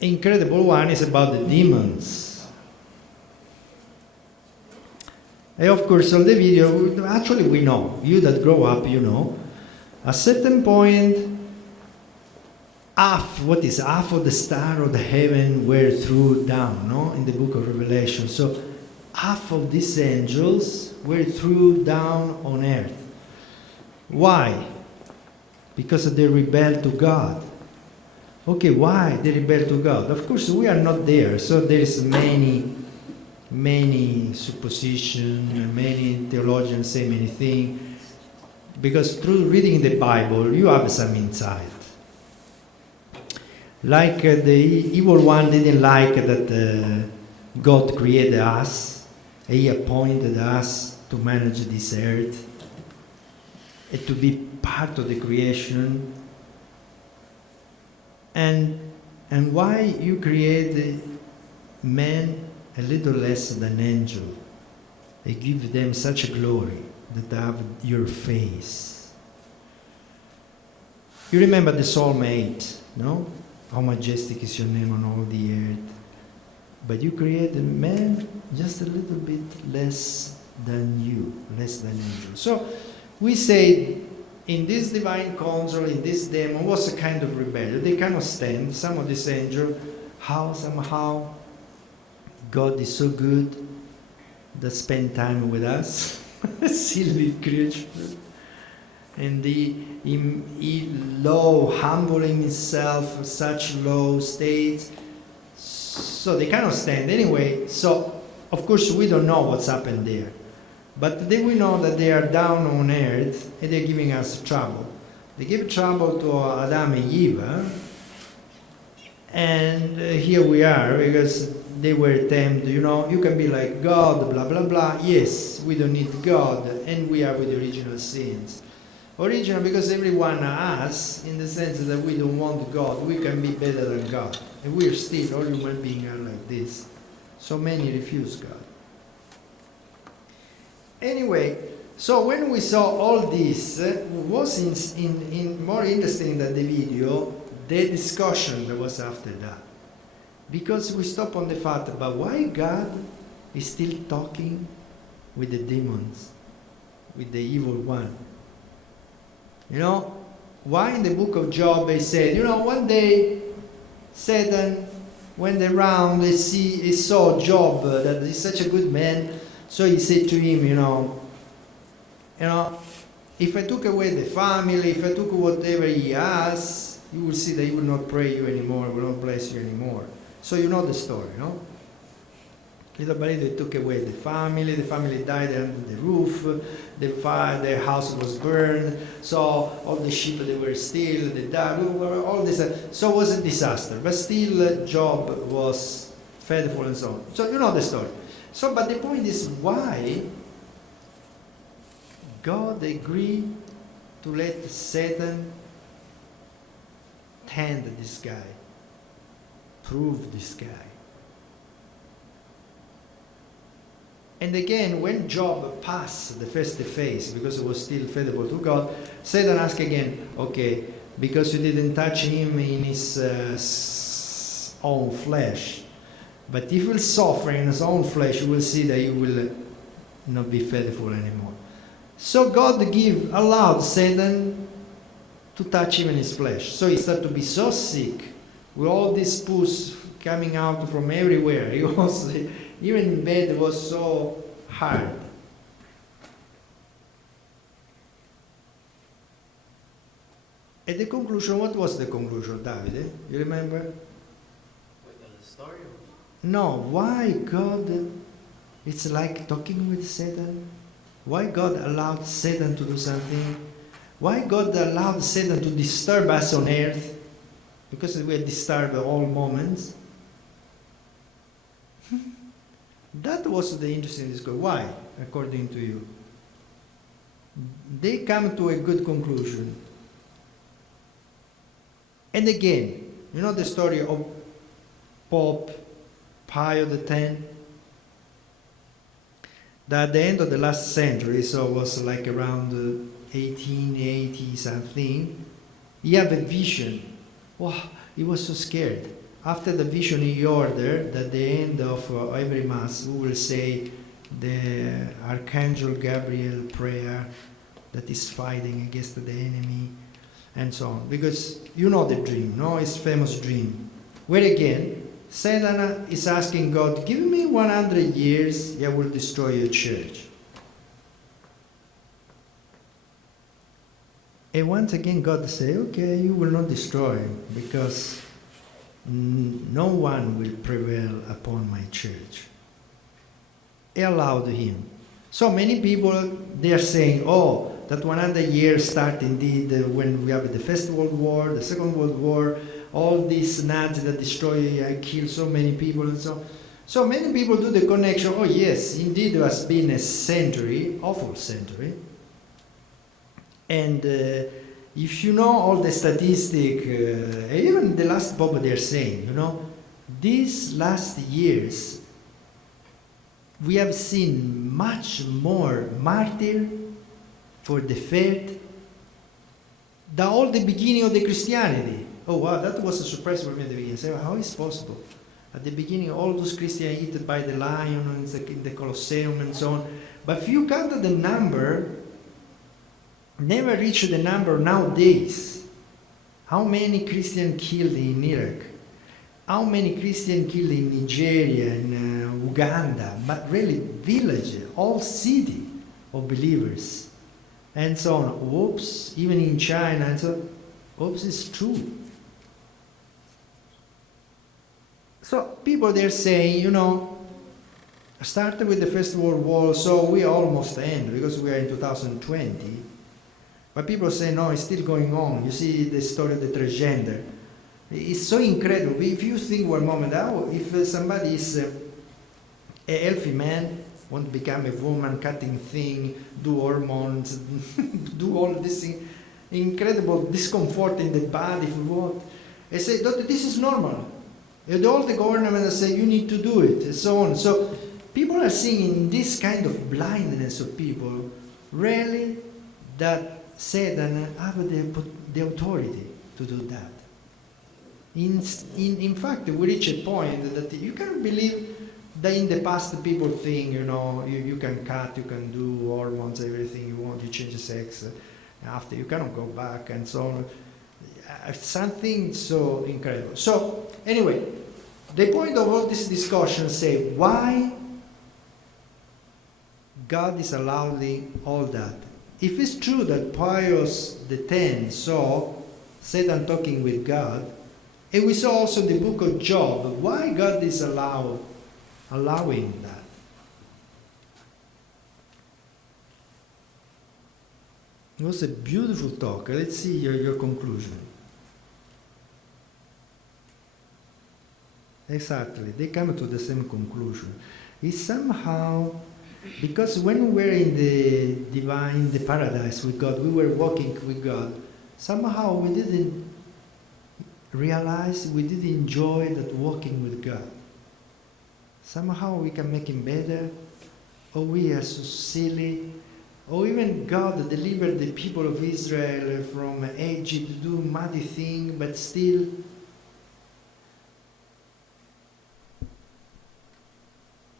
incredible one is about the demons. And of course, on the video, actually we know, you that grow up, you know, a certain point, half of the star of the heaven were threw down, no, in the book of Revelation. So half of these angels were threw down on earth. Why? Because they rebelled to God. Okay, why they rebelled to God? Of course, we are not there, so there is many supposition, many theologians say many things, because through reading the Bible, you have some insight. Like the evil one didn't like that God created us, and he appointed us to manage this earth, and to be part of the creation. And why you create man a little less than angel? They give them such glory that they have your face. You remember the Psalm 8, no? How majestic is your name on all the earth. But you created man just a little bit less than you, less than angel. So we say in this divine council, in this demon, was a kind of rebellion. They cannot stand. Some of these angels, how somehow God is so good that spend time with us, silly creature. And he low, humbling himself, such low states. So they cannot stand anyway. So, of course, we don't know what's happened there. But then we know that they are down on earth and they're giving us trouble. They give trouble to Adam and Eve. And here we are, because they were tempted, you know, you can be like God, blah, blah, blah. Yes, we don't need God, and we are with the original sins. Original because everyone us, in the sense that we don't want God, we can be better than God. And we are still, all human beings are like this. So many refuse God. Anyway, so when we saw all this, was in more interesting than the video, the discussion that was after that. Because we stop on the fact about why God is still talking with the demons, with the evil one. You know, why in the book of Job they said, you know, one day Satan went around, he saw Job, that he's such a good man, so he said to him, you know, if I took away the family, if I took whatever he has, you will see that he will not pray you anymore, will not bless you anymore. So you know the story, no? Little by little they took away the family died under the roof, the fire, their house was burned, so all the sheep they were steal, they died, all this. So it was a disaster, but still Job was faithful and so on. So you know the story. So, but the point is why God agreed to let Satan tend this guy, prove this guy. And again, when Job passed the first phase, because he was still faithful to God, Satan asked again, okay, because you didn't touch him in his own flesh, but if you will suffer in his own flesh, you will see that you will not be faithful anymore. So God allowed Satan to touch him in his flesh. So he started to be so sick, with all these pus coming out from everywhere. He was, even in bed, it was so hard. At the conclusion, what was the conclusion, Davide? You remember? The story? No, why God, it's like talking with Satan? Why God allowed Satan to do something? Why God allowed Satan to disturb us on earth? Because we are disturbed at all moments. That was the interesting discourse. Why, according to you? They come to a good conclusion. And again, you know the story of Pope Pio X? That at the end of the last century, so it was like around 1880 something, he had a vision. Wow, he was so scared. after the vision he ordered, at the end of every Mass, we will say the Archangel Gabriel prayer that is fighting against the enemy, and so on. Because you know the dream, no? His famous dream. Where again, Satan is asking God, give me 100 years, I will destroy your church. And once again, God said, okay, you will not destroy, because no one will prevail upon my church. He allowed him. So many people, they are saying, oh, that 100 years start indeed when we have the First World War, the Second World War, all these Nazis that destroy and kill so many people and so on. So many people do the connection, oh yes, indeed there has been a century, awful century. And if you know all the statistic, even the last Pope they're saying, you know, these last years, we have seen much more martyr for the faith than all the beginning of the Christianity. Oh wow, that was a surprise for me at the beginning. I said, how is it possible? At the beginning, all those Christians eaten by the lion in the Colosseum and so on. But if you count the number, never reach the number nowadays. How many Christians killed in Iraq? How many Christians killed in Nigeria, in Uganda? But really, village, all city of believers. And so on. Whoops, even in China. And so, whoops, it's true. So people, they're saying, you know, started with the First World War, so we almost end because we are in 2020. But people say, no, it's still going on. You see the story of the transgender. It's so incredible. If you think one moment, if somebody is a healthy man, want to become a woman, cutting thing, do hormones, do all this thing, incredible discomfort in the body, if you want. They say, this is normal. And all the government say, you need to do it, and so on. So people are seeing this kind of blindness of people, really, that Satan have the authority to do that. In fact, we reach a point that you can't believe that in the past people think, you know, you can cut, you can do hormones, everything you want, you change the sex, after you cannot go back and so on. Something so incredible. So, anyway, the point of all this discussion say why God is allowing all that. If it's true that Pius X saw Satan talking with God, and we saw also in the book of Job, why God is allowing that? It was a beautiful talk. Let's see your conclusion. Exactly, they come to the same conclusion. It's somehow, because when we were in the divine, the paradise with God, we were walking with God, somehow we didn't realize, we didn't enjoy that walking with God. Somehow we can make him better, or we are so silly, or even God delivered the people of Israel from Egypt to do mighty things, but still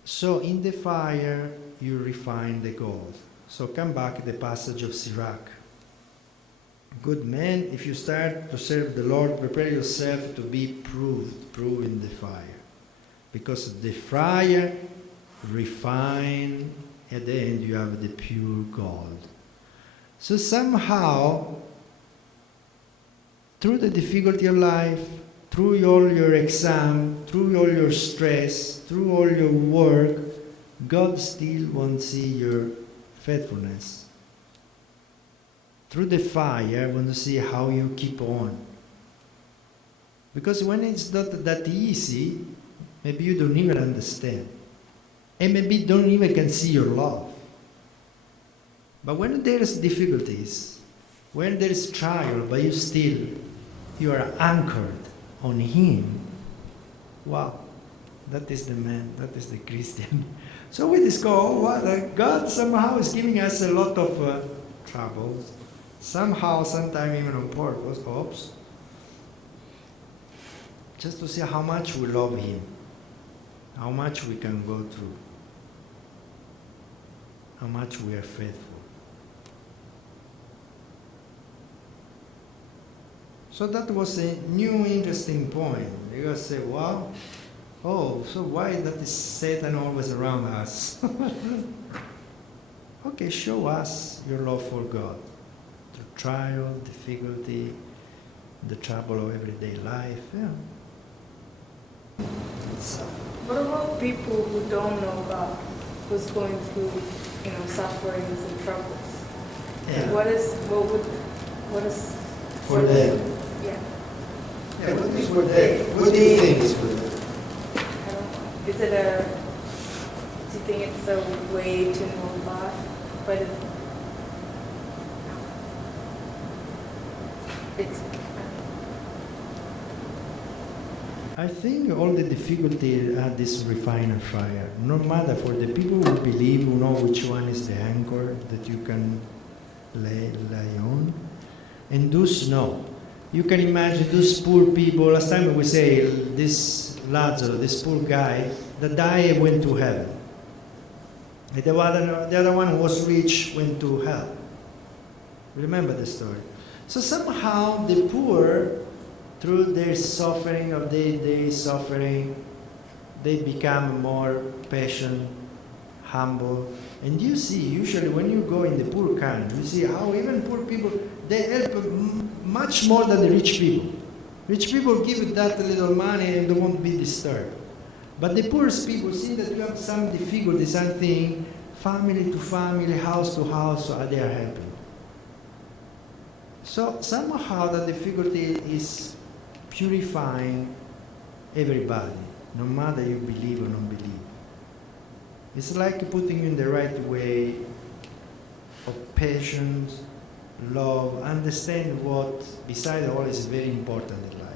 so in the fire you refine the gold. So come back the passage of Sirach. Good man, if you start to serve the Lord, prepare yourself to be proved in the fire. Because the fire refine, at the end you have the pure gold. So somehow, through the difficulty of life, through all your exam, through all your stress, through all your work, God still won't see your faithfulness. Through the fire, want to see how you keep on. Because when it's not that easy, maybe you don't even understand. And maybe don't even can see your love. But when there's difficulties, when there's trial, but you are anchored on Him, wow, that is the man, that is the Christian. So we discover God somehow is giving us a lot of troubles. Somehow, sometime even on purpose. Oops. just to see how much we love Him, how much we can go through, how much we are faithful. So that was a new interesting point. You gotta say, wow, oh, so why that is Satan always around us? Okay, show us your love for God. Through trial, difficulty, the trouble of everyday life. Yeah. So, What about people who don't know God, who's going through, sufferings and troubles? yeah. What is For them. Yeah, Yeah, what is for them? What do you think is for them? I don't know. Is it do you think it's a way to know God? But it's I think all the difficulty are this refiner fire. No matter for the people who believe, who know which one is the anchor that you can lay on, and those know. You can imagine those poor people. Last time we say this Lazarus, this poor guy, that died went to heaven. And the other one who was rich went to hell. Remember the story. So somehow the poor, through their suffering of day suffering, they become more patient, humble. And you see, usually when you go in the poor country, you see how even poor people, they help much more than the rich people. Rich people give that little money and they won't be disturbed. But the poorest people see that you have some difficulty, something, family to family, house to house, so they are helping. So somehow the difficulty is purifying everybody, no matter you believe or don't believe. It's like putting you in the right way of patience, love, understand what, beside all, is very important in life.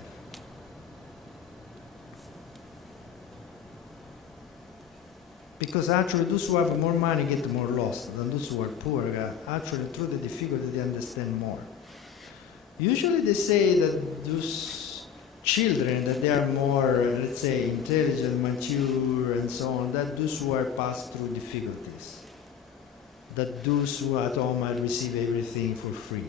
Because actually those who have more money get more lost than those who are poor. Actually, through the difficulty, they understand more. Usually they say that those children, that they are more, let's say, intelligent, mature, and so on, that those who are passed through difficulties, that those who at home might receive everything for free.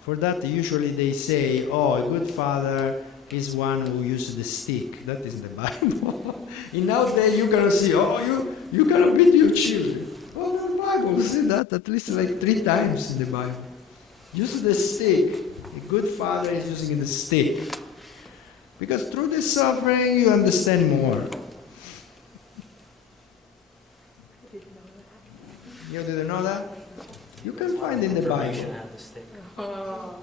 For that, usually they say, oh, a good father is one who uses the stick. That is the Bible. In nowadays, you cannot see, oh, you cannot beat your children. Oh, the Bible says that at least like 3 times in the Bible. Use the stick. A good father is using the stick. Because through the suffering, you understand more. You didn't know that? You can find in the Bible. Have the stick. oh,